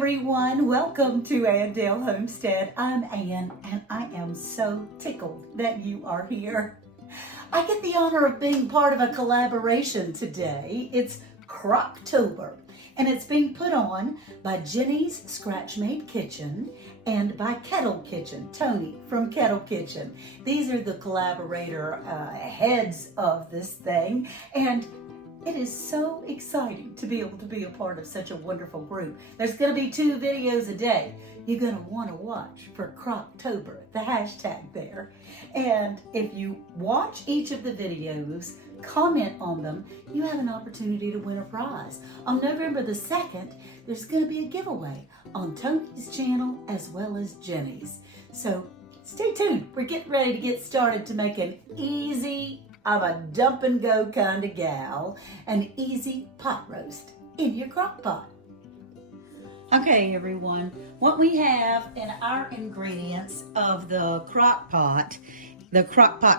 everyone, welcome to Dill Homestead. I'm Ann and I am so tickled that you are here. I get the honor of being part of a collaboration today. It's Crocktober and it's being put on by Jenny's Scratch Made Kitchen and by Kettle Kitchen, Tony from Kettle Kitchen. These are the collaborator heads of this thing, and it is so exciting to be able to be a part of such a wonderful group. There's going to be 2 videos a day you're going to want to watch for Crocktober, the hashtag there. And if you watch each of the videos, comment on them, you have an opportunity to win a prize. On November the 2nd, there's going to be a giveaway on Tony's channel as well as Jenny's. So stay tuned. We're getting ready to get started to make an easy, I'm a dump and go kind of gal, an easy pot roast in your crock pot. Okay, everyone, what we have in our ingredients of the crock pot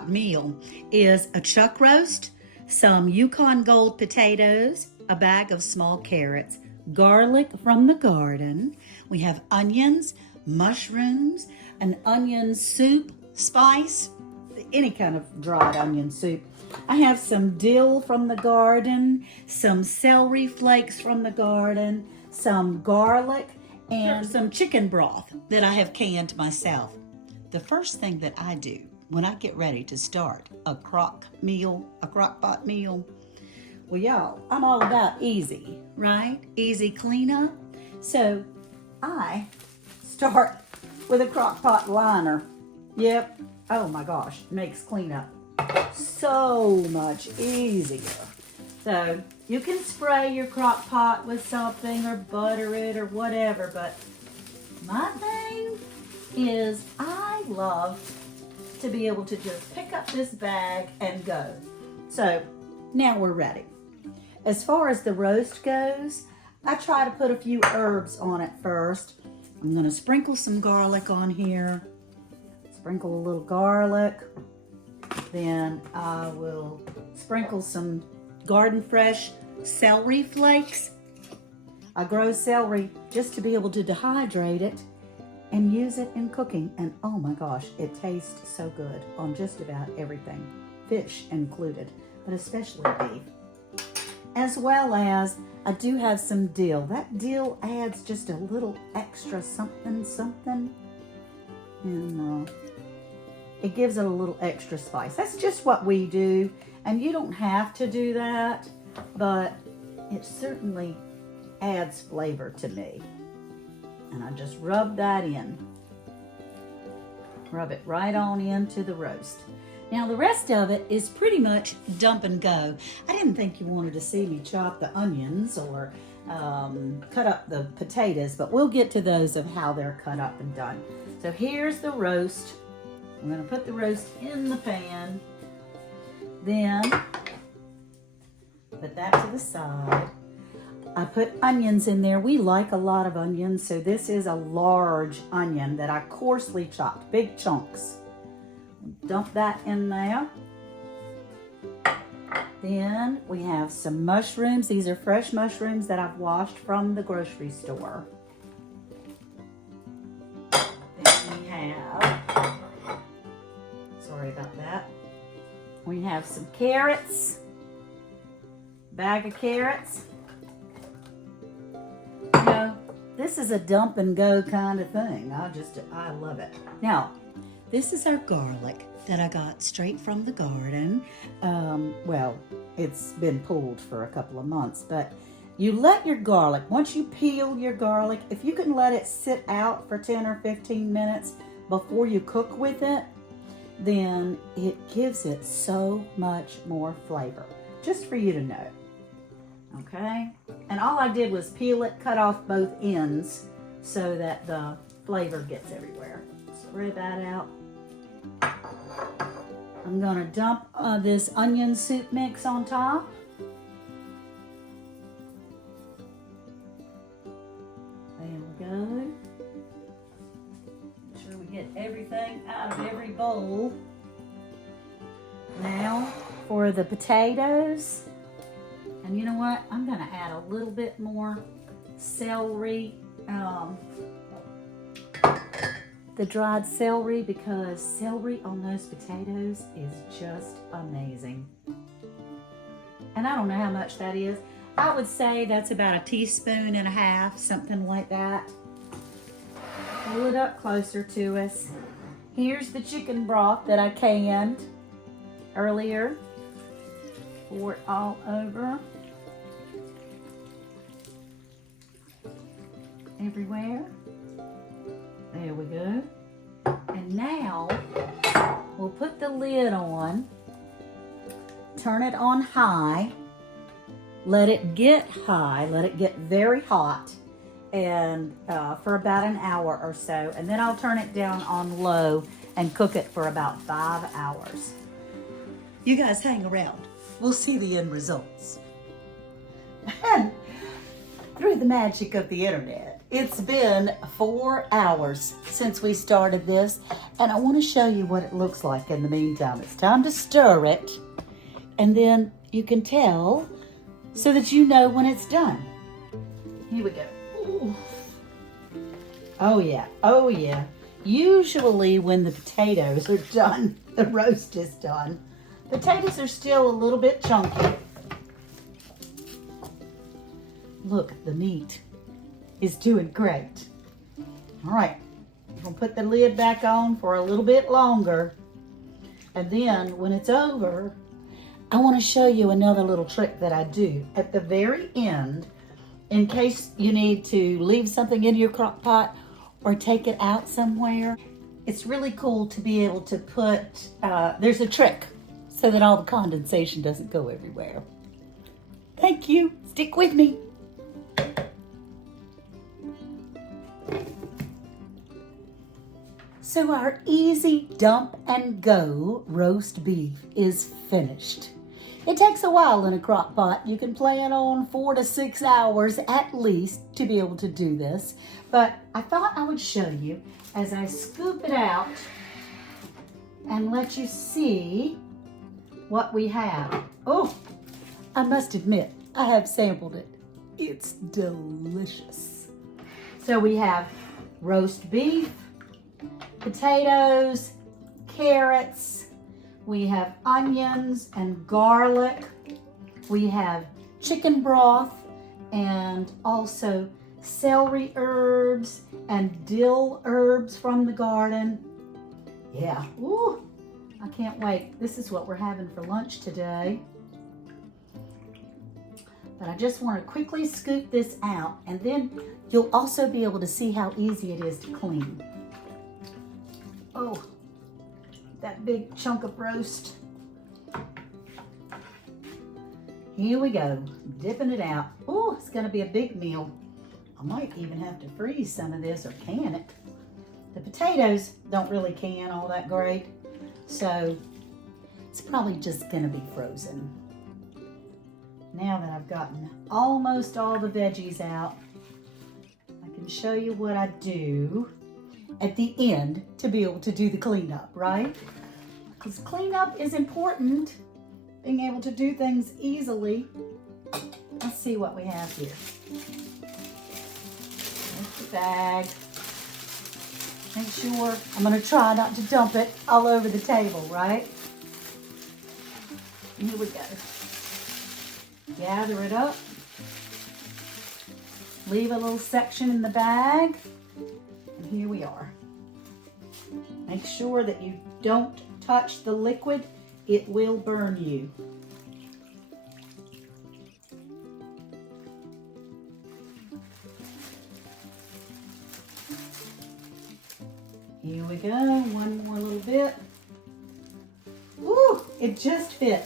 meal is a chuck roast, some Yukon Gold potatoes, a bag of small carrots, garlic from the garden. We have onions, mushrooms, an onion soup spice, any kind of dried onion soup. I have some dill from the garden, some celery flakes from the garden, some garlic, and some chicken broth that I have canned myself. The first thing that I do when I get ready to start a crock pot meal, well, y'all, I'm all about easy, right? Easy cleanup. So I start with a crock pot liner. Yep. Oh my gosh, makes cleanup so much easier. So you can spray your crock pot with something or butter it or whatever, but my thing is I love to be able to just pick up this bag and go. So now we're ready. As far as the roast goes, I try to put a few herbs on it first. I'm gonna sprinkle some garlic on here. Sprinkle a little garlic. Then I will sprinkle some garden fresh celery flakes. I grow celery just to be able to dehydrate it and use it in cooking. And oh my gosh, it tastes so good on just about everything, fish included, but especially beef. As well as I do have some dill. That dill adds just a little extra something. And it gives it a little extra spice. That's just what we do, and you don't have to do that, but it certainly adds flavor to me. And I just rub that in. Rub it right on into the roast. Now the rest of it is pretty much dump and go. I didn't think you wanted to see me chop the onions or cut up the potatoes, but we'll get to those of how they're cut up and done. So here's the roast. I'm going to put the roast in the pan, then put that to the side. I put onions in there. We like a lot of onions, so this is a large onion that I coarsely chopped, big chunks. Dump that in there. Then we have some mushrooms. These are fresh mushrooms that I've washed from the grocery store. Then we have, sorry about that. We have some carrots, bag of carrots. You know, this is a dump and go kind of thing. I love it. Now, this is our garlic that I got straight from the garden. Well, it's been pulled for a couple of months, but you let your garlic, once you peel your garlic, if you can let it sit out for 10 or 15 minutes before you cook with it, then it gives it so much more flavor, just for you to know. Okay? And all I did was peel it, cut off both ends so that the flavor gets everywhere. Spread that out. I'm gonna dump this onion soup mix on top. There we go. Make sure we get everything out of every bowl. Now for the potatoes. And you know what? I'm gonna add a little bit more celery the dried celery, because celery on those potatoes is just amazing. And I don't know how much that is. I would say that's about 1.5 teaspoons, something like that. Pull it up closer to us. Here's the chicken broth that I canned earlier. Pour it all over. Everywhere. There we go. And now we'll put the lid on, turn it on high, let it get high, let it get very hot, and for about an hour or so, and then I'll turn it down on low and cook it for about 5 hours. You guys hang around. We'll see the end results. And through the magic of the internet, it's been 4 hours since we started this, and I want to show you what it looks like in the meantime. It's time to stir it, and then you can tell so that you know when it's done. Here we go. Ooh. Oh yeah, oh yeah. Usually when the potatoes are done, the roast is done, potatoes are still a little bit chunky. Look, the meat is doing great. All right, I'm gonna put the lid back on for a little bit longer. And then when it's over, I wanna show you another little trick that I do at the very end, in case you need to leave something in your crock pot or take it out somewhere. It's really cool to be able to put, there's a trick so that all the condensation doesn't go everywhere. Thank you, stick with me. So our easy dump and go roast beef is finished. It takes a while in a crock pot. You can plan on 4 to 6 hours at least to be able to do this. But I thought I would show you as I scoop it out and let you see what we have. Oh, I must admit, I have sampled it. It's delicious. So we have roast beef, potatoes, carrots, we have onions and garlic, we have chicken broth, and also celery herbs and dill herbs from the garden. Yeah, ooh, I can't wait. This is what we're having for lunch today. But I just want to quickly scoop this out, and then you'll also be able to see how easy it is to clean. Oh, that big chunk of roast. Here we go, dipping it out. Oh, it's gonna be a big meal. I might even have to freeze some of this or can it. The potatoes don't really can all that great, so it's probably just gonna be frozen. Now that I've gotten almost all the veggies out, I can show you what I do at the end to be able to do the cleanup, right? Because cleanup is important, being able to do things easily. Let's see what we have here. There's the bag. Make sure, I'm gonna try not to dump it all over the table, right? Here we go. Gather it up. Leave a little section in the bag. And here we are. Make sure that you don't touch the liquid. It will burn you. Here we go, one more little bit. Woo, it just fit.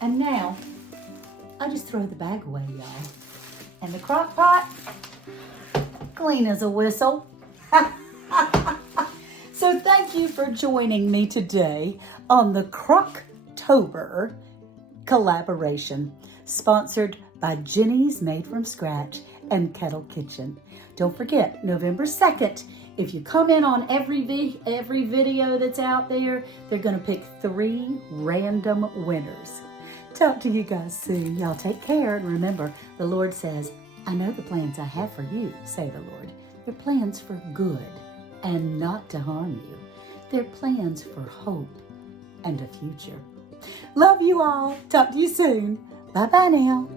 And now, I just throw the bag away, y'all. And the crock pot, clean as a whistle. So thank you for joining me today on the Crocktober collaboration, sponsored by Jenny's Made From Scratch and Kettle Kitchen. Don't forget, November 2nd, if you comment on every video that's out there, they're gonna pick 3 random winners. Talk to you guys soon. Y'all take care. And remember, the Lord says, I know the plans I have for you, say the Lord. They're plans for good and not to harm you. They're plans for hope and a future. Love you all. Talk to you soon. Bye-bye now.